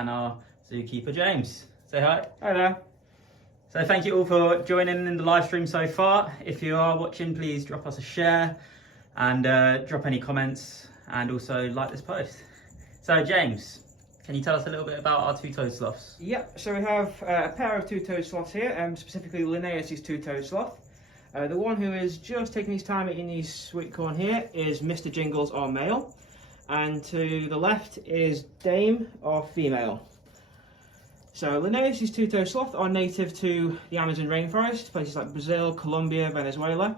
and our zookeeper James. Say hi. Hi there. So thank you all for joining in the live stream so far. If you are watching, please drop us a share and drop any comments, and also like this post. So James, can you tell us a little bit about our two-toed sloths? Yep, so we have a pair of two-toed sloths here, specifically Linnaeus' two-toed sloth. The one who is just taking his time eating his sweet corn here is Mr. Jingles, our male. And to the left is Dame, our female. So Linnaeus' two-toed sloth are native to the Amazon rainforest, places like Brazil, Colombia, Venezuela.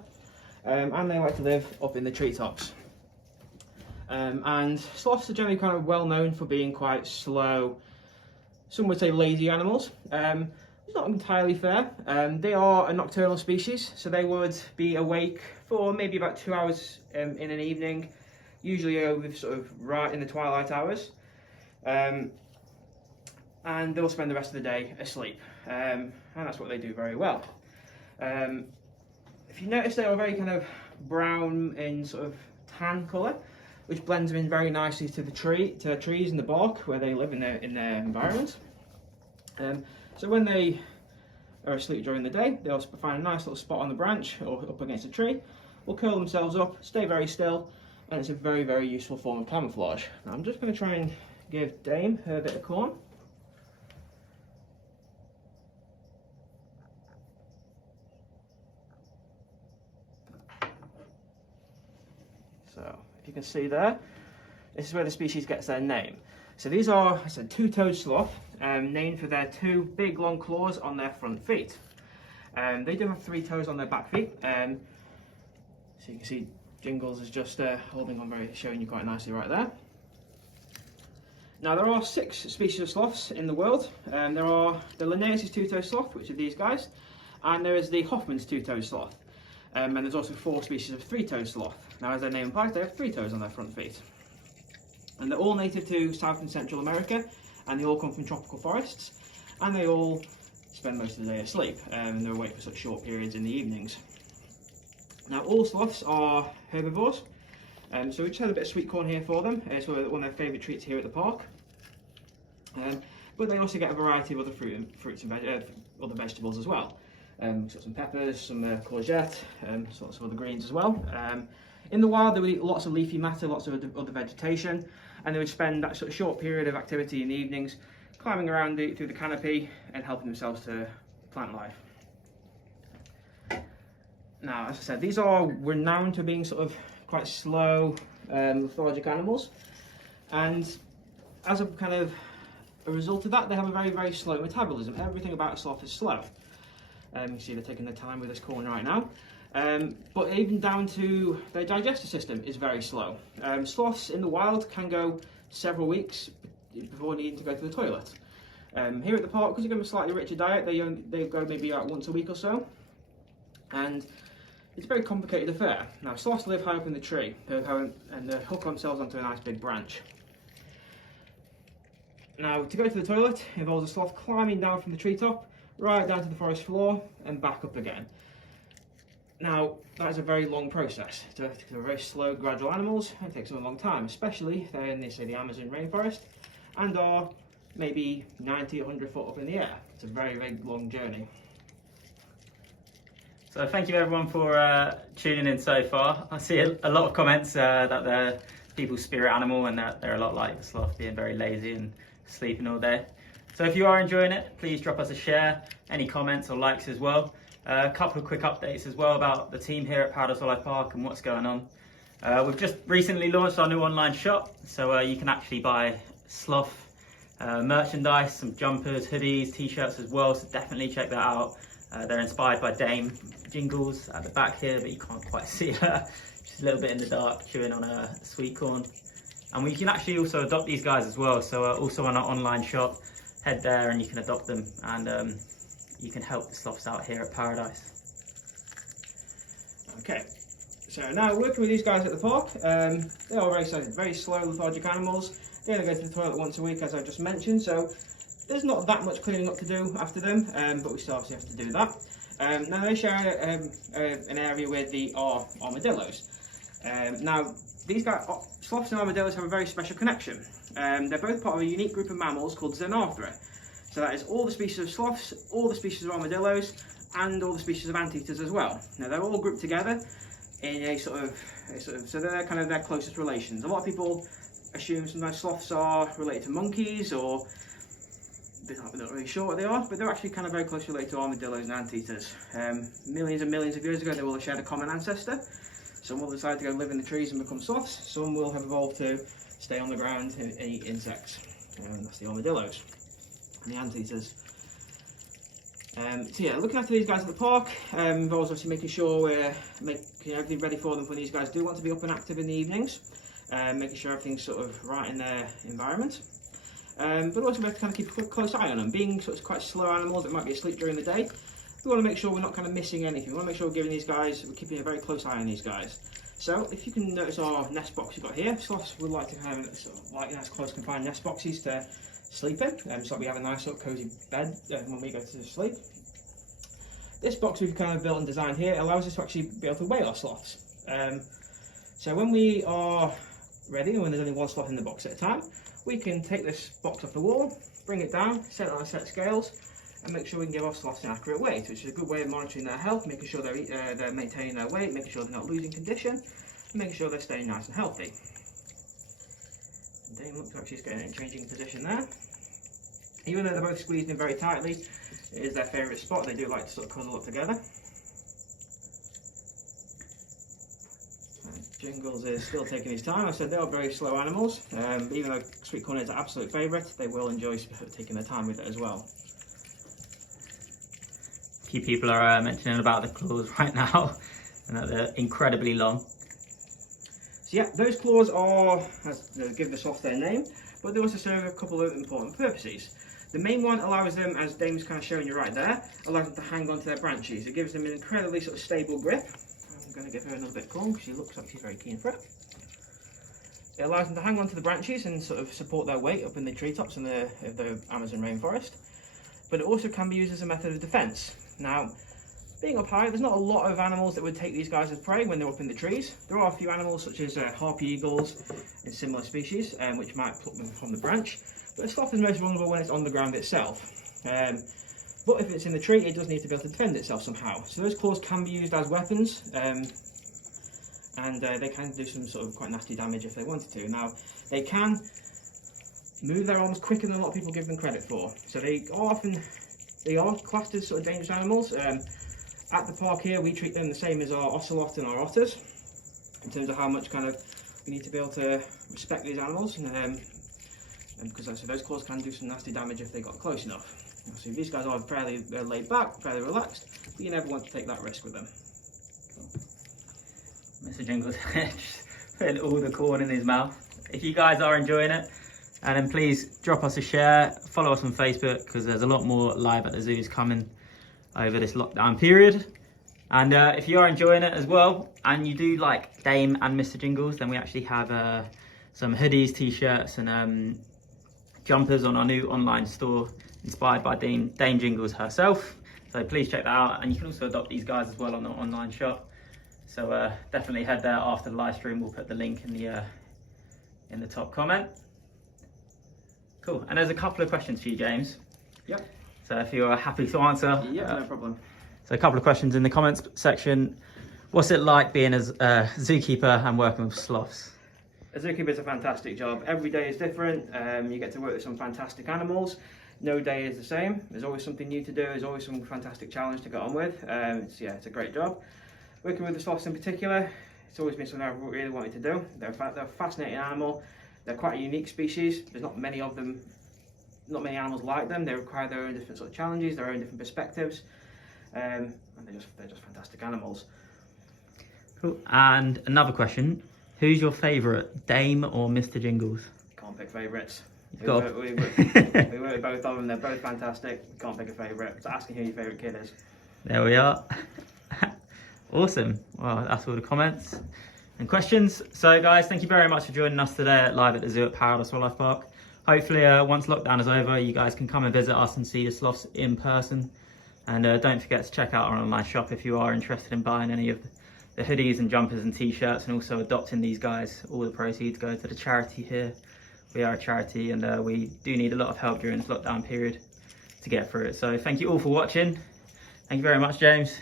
And they like to live up in the treetops. And sloths are generally kind of well known for being quite slow, some would say lazy animals. It's not entirely fair. They are a nocturnal species, so they would be awake for maybe about 2 hours in an evening, usually sort of right in the twilight hours. And they'll spend the rest of the day asleep. And that's what they do very well. If you notice, they are very kind of brown in sort of tan colour, which blends them in very nicely to the trees and the bark where they live in their environment. So when they are asleep during the day, they'll find a nice little spot on the branch or up against a tree, will curl themselves up, stay very still, and it's a very, very useful form of camouflage. Now I'm just going to try and give Dame her bit of corn. So if you can see there, this is where the species gets their name. So these are, I said, two-toed sloth, named for their two big long claws on their front feet. They do have 3 toes on their back feet. So you can see Jingles is just holding on, showing you quite nicely right there. Now there are 6 species of sloths in the world. There are the Linnaeus' two-toed sloth, which are these guys, and there is the Hoffman's two-toed sloth. And there's also 4 species of 3-toed sloth. Now, as their name implies, they have 3 toes on their front feet. And they're all native to South and Central America, and they all come from tropical forests, and they all spend most of the day asleep, and they're awake for such short periods in the evenings. Now, all sloths are herbivores, so we just had a bit of sweet corn here for them. It's one of their favourite treats here at the park. But they also get a variety of other fruits and other vegetables as well. So some peppers, some courgette, sorts of other greens as well. In the wild, they would eat lots of leafy matter, lots of other vegetation, and they would spend that sort of short period of activity in the evenings climbing around through the canopy and helping themselves to plant life. Now, as I said, these are renowned for being sort of quite slow, lethargic animals, and as a kind of a result of that, they have a very, very slow metabolism. Everything about a sloth is slow. You can see they're taking their time with this corn right now. But even down to their digestive system is very slow. Sloths in the wild can go several weeks before needing to go to the toilet. Here at the park, because you give them a slightly richer diet, they go maybe out once a week or so. And it's a very complicated affair. Now, sloths live high up in the tree and they hook themselves onto a nice big branch. Now, to go to the toilet involves a sloth climbing down from the treetop right down to the forest floor and back up again. Now, that is a very long process. They're very slow, gradual animals, and it takes them a long time, especially if they're in, say, the Amazon rainforest and are maybe 90 or 100 foot up in the air. It's a very, very long journey. So thank you everyone for tuning in so far. I see a lot of comments that they're people's spirit animal and that they're a lot like the sloth, being very lazy and sleeping all day. So if you are enjoying it, please drop us a share, any comments or likes as well. A couple of quick updates as well about the team here at Paradise Wildlife Park and what's going on. We've just recently launched our new online shop, so you can actually buy sloth merchandise, some jumpers, hoodies, t-shirts as well, so definitely check that out. They're inspired by Dame Jingles at the back here, but you can't quite see her. She's a little bit in the dark, chewing on a sweet corn. And we can actually also adopt these guys as well, so also on our online shop, head there and you can adopt them, and you can help the sloths out here at Paradise. Okay, so now working with these guys at the park, they are very slow, lethargic animals. They only go to the toilet once a week, as I just mentioned, so there's not that much cleaning up to do after them, but we still obviously have to do that. Now they share an area with the armadillos. Now these guys, sloths and armadillos have a very special connection. They're both part of a unique group of mammals called Xenarthra. So that is all the species of sloths, all the species of armadillos, and all the species of anteaters as well. Now they're all grouped together in a sort of so they're kind of their closest relations. A lot of people assume sometimes sloths are related to monkeys, or they're not really sure what they are, but they're actually kind of very closely related to armadillos and anteaters. Millions and millions of years ago, they will have shared a common ancestor. Some will decide to go live in the trees and become sloths. Some will have evolved to stay on the ground and eat insects. That's the armadillos and the anteaters. So yeah, looking after these guys at the park involves obviously making sure we're making everything ready for them when these guys do want to be up and active in the evenings. Making sure everything's sort of right in their environment. But also we have to kind of keep a close eye on them. Being sort of quite slow animals that might be asleep during the day, we want to make sure we're not kind of missing anything. We want to make sure we're keeping a very close eye on these guys. So if you can notice our nest box we've got here, sloths would like to have sort of like nice close confined nest boxes to sleep in, so we have a nice sort of cosy bed when we go to sleep. This box we've kind of built and designed here allows us to actually be able to weigh our sloths. So when we are ready, when there's only one sloth in the box at a time, we can take this box off the wall, bring it down, set it on a set of scales, and make sure we can give our sloths an accurate weight, which is a good way of monitoring their health, making sure they're maintaining their weight, making sure they're not losing condition, and making sure they're staying nice and healthy. And Dame looks like she's getting it in changing position there. Even though they're both squeezed in very tightly, it is their favourite spot. They do like to sort of cuddle up together. Jingles is still taking his time. I said they are very slow animals, but even though sweet corn is their absolute favourite, they will enjoy taking their time with it as well. A few people are mentioning about the claws right now, and that they're incredibly long. So yeah, those claws give the sloth their name, but they also serve a couple of important purposes. The main one allows them, as Dame's kind of showing you right there, allows them to hang onto their branches. It gives them an incredibly sort of stable grip. I'm going to give her another bit of corn because she looks like she's very keen for it. It allows them to hang onto the branches and sort of support their weight up in the treetops in the Amazon rainforest. But it also can be used as a method of defence. Now, being up high, there's not a lot of animals that would take these guys as prey when they're up in the trees. There are a few animals such as harpy eagles and similar species, which might pluck them from the branch. But a sloth is most vulnerable when it's on the ground itself. But if it's in the tree, it does need to be able to defend itself somehow. So those claws can be used as weapons, and they can do some sort of quite nasty damage if they wanted to. Now, they can move their arms quicker than a lot of people give them credit for. So they are classed as sort of dangerous animals. At the park here, we treat them the same as our ocelot and our otters, in terms of how much kind of we need to be able to respect these animals, and because so those claws can do some nasty damage if they got close enough. So these guys are fairly laid back, fairly relaxed, but you never want to take that risk with them. Mr. Jingles just putting all the corn in his mouth. If you guys are enjoying it, and then please drop us a share, follow us on Facebook, because there's a lot more live at the zoos coming over this lockdown period. And if you are enjoying it as well, and you do like Dame and Mr. Jingles, then we actually have some hoodies, t-shirts and jumpers on our new online store, inspired by Dame Jingles herself. So please check that out, and you can also adopt these guys as well on the online shop. So definitely head there after the live stream. We'll put the link in the top comment. Cool. And there's a couple of questions for you, James. Yep. So if you're happy to answer. Yeah, no problem. So a couple of questions in the comments section. What's it like being a zookeeper and working with sloths? A zookeeper is a fantastic job. Every day is different. You get to work with some fantastic animals. No day is the same. There's always something new to do. There's always some fantastic challenge to get on with. It's a great job. Working with the sloths in particular, it's always been something I've really wanted to do. They're a fascinating animal. They're quite a unique species. There's not many of them, not many animals like them. They require their own different sort of challenges, their own different perspectives, and they're just fantastic animals. Cool. And another question: who's your favourite, Dame or Mr. Jingles? Can't pick favourites. We Go. work with both of them. They're both fantastic. Can't pick a favourite. It's asking who your favourite kid is. There we are. Awesome. Well, that's all the comments and questions. So guys, thank you very much for joining us today live at the zoo at Paradise Wildlife Park. Hopefully once lockdown is over, you guys can come and visit us and see the sloths in person. And don't forget to check out our online shop if you are interested in buying any of the hoodies and jumpers and t-shirts, and also adopting these guys. All the proceeds go to the charity here we are a charity, and we do need a lot of help during this lockdown period to get through it. So thank you all for watching. Thank you very much, James.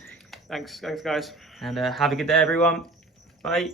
Thanks guys. And have a good day, everyone. Bye.